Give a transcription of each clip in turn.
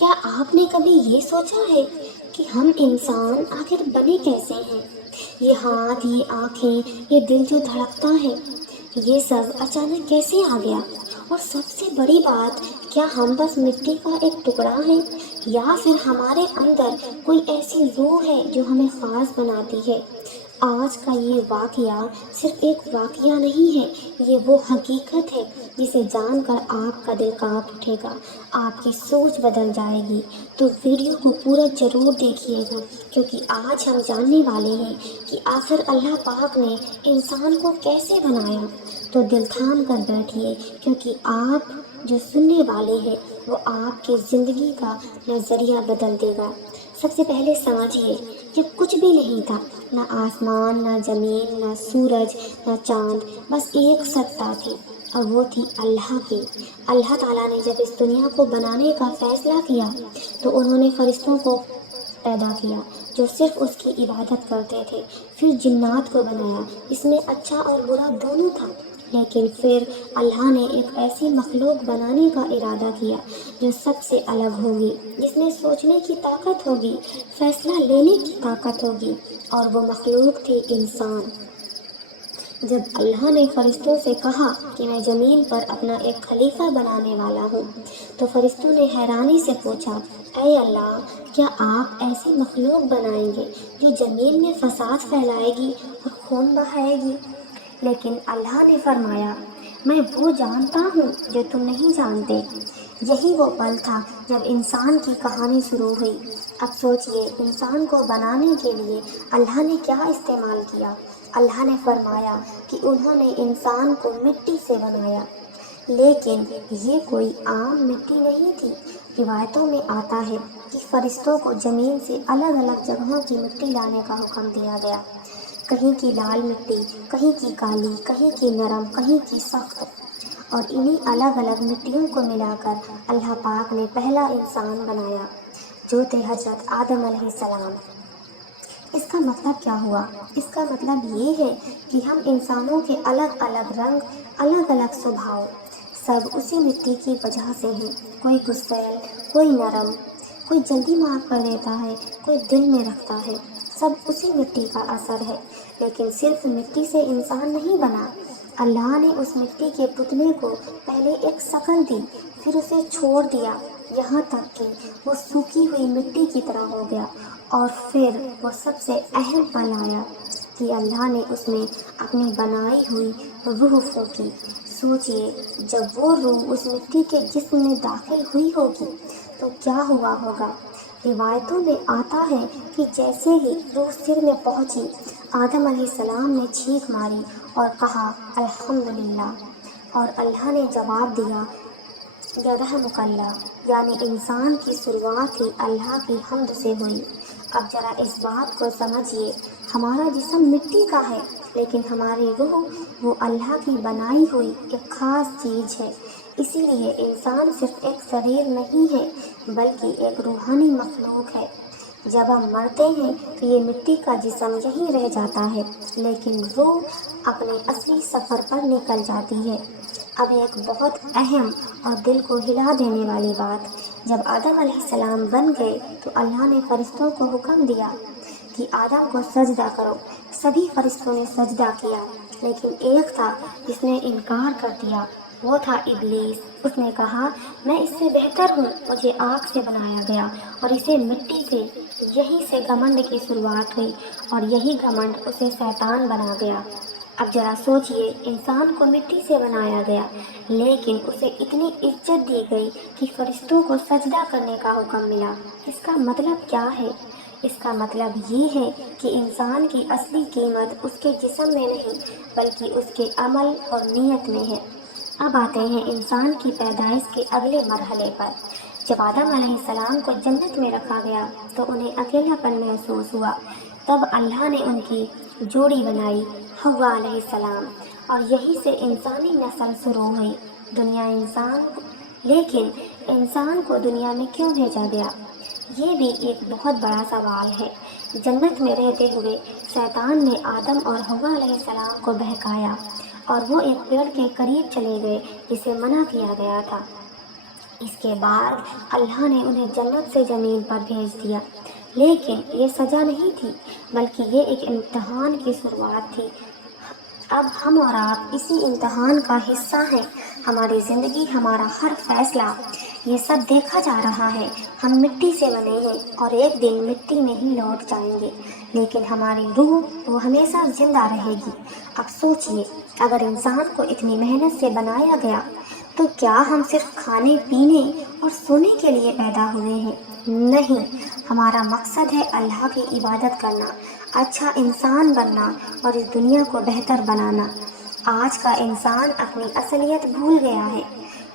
کیا آپ نے کبھی یہ سوچا ہے کہ ہم انسان آخر بنے کیسے ہیں؟ یہ ہاتھ، یہ آنکھیں، یہ دل جو دھڑکتا ہے، یہ سب اچانک کیسے آ گیا؟ اور سب سے بڑی بات، کیا ہم بس مٹی کا ایک ٹکڑا ہے یا پھر ہمارے اندر کوئی ایسی روح ہے جو ہمیں خاص بناتی ہے؟ آج کا یہ واقعہ صرف ایک واقعہ نہیں ہے، یہ وہ حقیقت ہے جسے جان کر آپ کا دل کانپ اٹھے گا، آپ کی سوچ بدل جائے گی۔ تو ویڈیو کو پورا ضرور دیکھیے گا، کیونکہ آج ہم جاننے والے ہیں کہ آخر اللہ پاک نے انسان کو کیسے بنایا۔ تو دل تھام کر بیٹھیے، کیونکہ آپ جو سننے والے ہیں وہ آپ کی زندگی کا نظریہ بدل دے گا۔ سب سے پہلے سمجھیے، جب کچھ بھی نہیں تھا، نہ آسمان، نہ زمین، نہ سورج، نہ چاند، بس ایک سطح تھی، اور وہ تھی اللہ کی۔ اللہ تعالیٰ نے جب اس دنیا کو بنانے کا فیصلہ کیا تو انہوں نے فرشتوں کو پیدا کیا جو صرف اس کی عبادت کرتے تھے۔ پھر جنات کو بنایا، اس میں اچھا اور برا دونوں تھا۔ لیکن پھر اللہ نے ایک ایسی مخلوق بنانے کا ارادہ کیا جو سب سے الگ ہوگی، جس میں سوچنے کی طاقت ہوگی، فیصلہ لینے کی طاقت ہوگی، اور وہ مخلوق تھی انسان۔ جب اللہ نے فرشتوں سے کہا کہ میں زمین پر اپنا ایک خلیفہ بنانے والا ہوں، تو فرشتوں نے حیرانی سے پوچھا، اے اللہ، کیا آپ ایسی مخلوق بنائیں گے جو زمین میں فساد پھیلائے گی اور خون بہائے گی؟ لیکن اللہ نے فرمایا، میں وہ جانتا ہوں جو تم نہیں جانتے۔ یہی وہ پل تھا جب انسان کی کہانی شروع ہوئی۔ اب سوچئے، انسان کو بنانے کے لیے اللہ نے کیا استعمال کیا؟ اللہ نے فرمایا کہ انہوں نے انسان کو مٹی سے بنایا، لیکن یہ کوئی عام مٹی نہیں تھی۔ روایتوں میں آتا ہے کہ فرشتوں کو زمین سے الگ الگ جگہوں کی مٹی لانے کا حکم دیا گیا، کہیں کی لال مٹی، کہیں کی کالی، کہیں کی نرم، کہیں کی سخت، اور انہی الگ الگ مٹیوں کو ملا کر اللہ پاک نے پہلا انسان بنایا، جو تھے حضرت آدم علیہ السلام۔ اس کا مطلب کیا ہوا؟ اس کا مطلب یہ ہے کہ ہم انسانوں کے الگ الگ رنگ، الگ الگ سبھاؤ، سب اسی مٹی کی وجہ سے ہیں۔ کوئی غصیل، کوئی نرم، کوئی جلدی معاف کر دیتا ہے، کوئی دل میں رکھتا ہے، سب اسی مٹی کا اثر ہے۔ لیکن صرف مٹی سے انسان نہیں بنا، اللہ نے اس مٹی کے پتلے کو پہلے ایک شکل دی، پھر اسے چھوڑ دیا، یہاں تک کہ وہ سوکھی ہوئی مٹی کی طرح ہو گیا، اور پھر وہ سب سے اہم پل آیا کہ اللہ نے اس میں اپنی بنائی ہوئی روح پھونکی۔ سوچئے، جب وہ روح اس مٹی کے جسم میں داخل ہوئی ہوگی تو کیا ہوا ہوگا؟ روایتوں میں آتا ہے کہ جیسے ہی روح سر میں پہنچی، آدم علیہ السلام نے چیخ ماری اور کہا الحمدللہ، اور اللہ نے جواب دیا یرحمک اللہ، یعنی انسان کی شروعات ہی اللہ کی حمد سے ہوئی۔ اب ذرا اس بات کو سمجھیے، ہمارا جسم مٹی کا ہے، لیکن ہماری روح وہ اللہ کی بنائی ہوئی ایک خاص چیز ہے۔ اسی لیے انسان صرف ایک شریر نہیں ہے، بلکہ ایک روحانی مخلوق ہے۔ جب ہم مرتے ہیں تو یہ مٹی کا جسم یہیں رہ جاتا ہے، لیکن روح اپنے اصلی سفر پر نکل جاتی ہے۔ اب ایک بہت اہم اور دل کو ہلا دینے والی بات، جب آدم علیہ السلام بن گئے تو اللہ نے فرشتوں کو حکم دیا کہ آدم کو سجدہ کرو۔ سبھی فرشتوں نے سجدہ کیا، لیکن ایک تھا جس نے انکار کر دیا، وہ تھا ابلیس۔ اس نے کہا، میں اس سے بہتر ہوں، مجھے آگ سے بنایا گیا اور اسے مٹی سے۔ یہیں سے گھمنڈ کی شروعات ہوئی، اور یہی گھمنڈ اسے شیطان بنا گیا۔ اب ذرا سوچئے، انسان کو مٹی سے بنایا گیا، لیکن اسے اتنی عزت دی گئی کہ فرشتوں کو سجدہ کرنے کا حکم ملا۔ اس کا مطلب کیا ہے؟ اس کا مطلب یہ ہے کہ انسان کی اصلی قیمت اس کے جسم میں نہیں، بلکہ اس کے عمل اور نیت میں ہے۔ اب آتے ہیں انسان کی پیدائش کے اگلے مرحلے پر۔ جب آدم علیہ السلام کو جنت میں رکھا گیا تو انہیں اکیلا پن محسوس ہوا۔ تب اللہ نے ان کی جوڑی بنائی، حوا علیہ السلام، اور یہی سے انسانی نسل شروع ہوئی۔ لیکن انسان کو دنیا میں کیوں بھیجا گیا؟ یہ بھی ایک بہت بڑا سوال ہے۔ جنت میں رہتے ہوئے شیطان نے آدم اور حوا علیہ السلام کو بہکایا، اور وہ ایک پیڑ کے قریب چلے گئے جسے منع کیا گیا تھا۔ اس کے بعد اللہ نے انہیں جنت سے زمین پر بھیج دیا، لیکن یہ سزا نہیں تھی، بلکہ یہ ایک امتحان کی شروعات تھی۔ اب ہم اور آپ اسی امتحان کا حصہ ہیں۔ ہماری زندگی، ہمارا ہر فیصلہ، یہ سب دیکھا جا رہا ہے۔ ہم مٹی سے بنے ہیں اور ایک دن مٹی میں ہی لوٹ جائیں گے، لیکن ہماری روح وہ ہمیشہ زندہ رہے گی۔ اب سوچئے، اگر انسان کو اتنی محنت سے بنایا گیا تو کیا ہم صرف کھانے پینے اور سونے کے لیے پیدا ہوئے ہیں؟ نہیں، ہمارا مقصد ہے اللہ کی عبادت کرنا، اچھا انسان بننا اور اس دنیا کو بہتر بنانا۔ آج کا انسان اپنی اصلیت بھول گیا ہے۔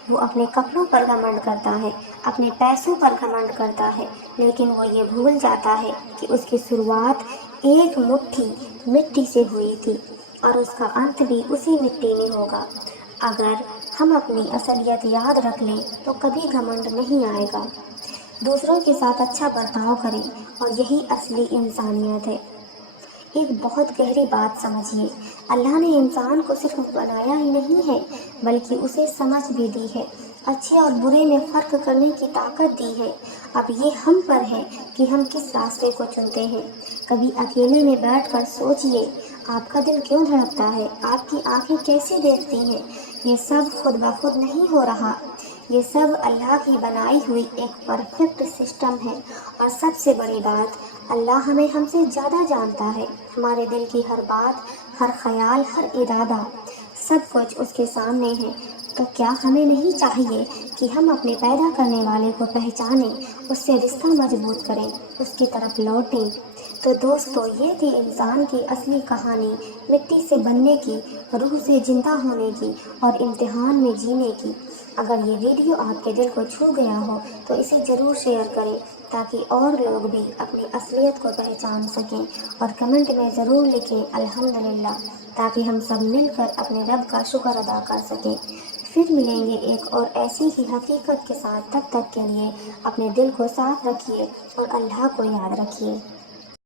وہ اپنے کپڑوں پر گھمنڈ کرتا ہے، اپنے پیسوں پر گھمنڈ کرتا ہے، لیکن وہ یہ بھول جاتا ہے کہ اس کی شروعات ایک مٹھی مٹی سے ہوئی تھی اور اس کا انت بھی اسی مٹی میں ہوگا۔ اگر ہم اپنی اصلیت یاد رکھ لیں تو کبھی گھمنڈ نہیں آئے گا۔ دوسروں کے ساتھ اچھا برتاؤ کریں اور یہی اصلی انسانیت ہے۔ ایک بہت گہری بات سمجھیے، اللہ نے انسان کو صرف بنایا ہی نہیں ہے بلکہ اسے سمجھ بھی دی ہے، اچھے اور برے میں فرق کرنے کی طاقت دی ہے۔ اب یہ ہم پر ہے کہ ہم کس راستے کو چنتے ہیں۔ کبھی اکیلے میں بیٹھ کر سوچئے، آپ کا دل کیوں دھڑکتا ہے؟ آپ کی آنکھیں کیسے دیکھتی ہیں؟ یہ سب خود بخود نہیں ہو رہا، یہ سب اللہ کی بنائی ہوئی ایک پرفیکٹ سسٹم ہے۔ اور سب سے بڑی بات، اللہ ہمیں ہم سے زیادہ جانتا ہے۔ ہمارے دل کی ہر بات، ہر خیال، ہر ارادہ، سب کچھ اس کے سامنے ہے۔ تو کیا ہمیں نہیں چاہیے کہ ہم اپنے پیدا کرنے والے کو پہچانیں، اس سے رشتہ مضبوط کریں، اس کی طرف لوٹیں؟ تو دوستو، یہ تھی انسان کی اصلی کہانی، مٹی سے بننے کی، روح سے زندہ ہونے کی اور امتحان میں جینے کی۔ اگر یہ ویڈیو آپ کے دل کو چھو گیا ہو تو اسے ضرور شیئر کریں تاکہ اور لوگ بھی اپنی اصلیت کو پہچان سکیں، اور کمنٹ میں ضرور لکھیں الحمدللہ، تاکہ ہم سب مل کر اپنے رب کا شکر ادا کر سکیں۔ پھر ملیں گے ایک اور ایسی ہی حقیقت کے ساتھ، تب تک کے لیے اپنے دل کو صاف رکھیے اور اللہ کو یاد رکھیے۔